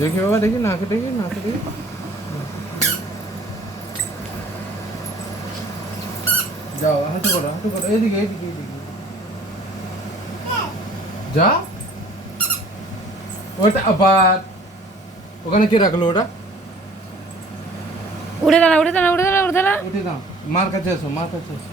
দেখি বাবা, দেখি নাকে, দেখি নাকে, দেখি। যাও, হাঁটু করো, হাঁটু করো, এদিকে এদিকে এদিকে। যা। ওটা আবার ওখানে কে রাখলো ওটা? উঠে দাঁড়া, উঠে দাঁড়া, উঠে দাঁড়া, উঠে দাঁড়া। উঠে দাও, মার কাছে আসো, মার কাছে আসো।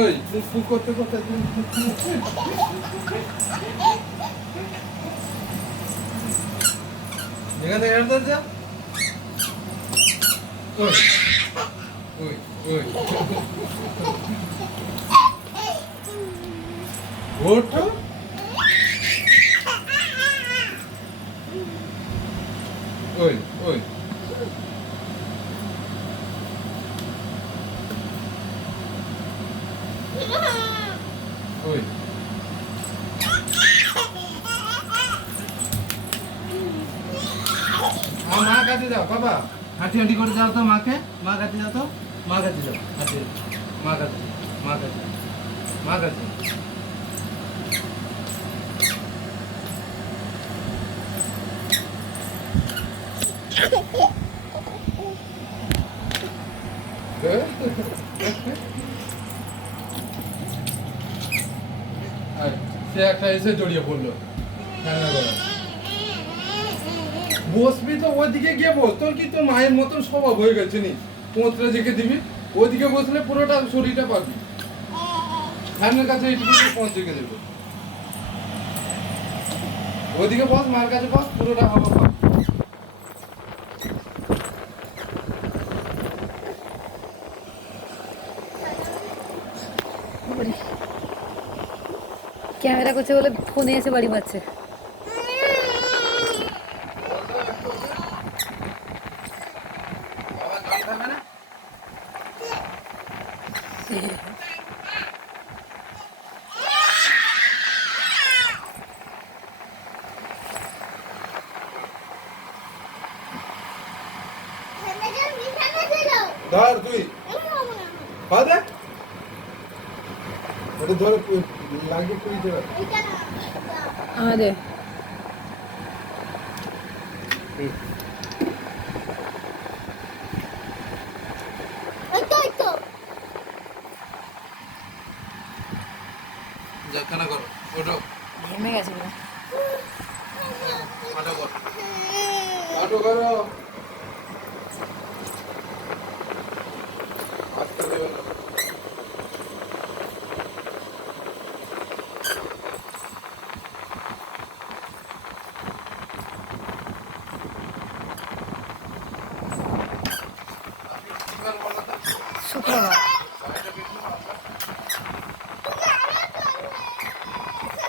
ওই মুখ ফুক করতে করতে এখান থেকে হেঁটে যা। ওই ওই ওই ওঠো। ওই ওই ওই মা কাছে যাও বাবা, হাঁটি হাঁটি করে যাও তো মাকে, মা কাছে যাও তো, মা কাছে যাও, হাঁটি মা কাছে, মা কাছে, মা কাছে। সে একটা এসে জড়িয়ে পড়লো। বসবি তো ওইদিকে গিয়ে বস, তোর কি তোর মায়ের মতন স্বভাব হয়ে গেছে নি? পোঁতটা যেকে দিবি, ওইদিকে বসলে পুরোটা শরীরটা পাবি। ফ্যানের কাছে এইটুকু পোঁত রেখে দেবে। ওইদিকে বস, মার কাছে বস, পুরোটা হাওয়া পাবি। ক্যামেরা করছে বলে ফোনে এসে বাড়ি মারছে। ধর তুই, পা দেখ, ওটা ধরে লাগিয়ে পুড়ি দেবে। আমাদের যাখানা করো, ওটো ঘেমে গেছে পুরো। অটো করো, অটো করো।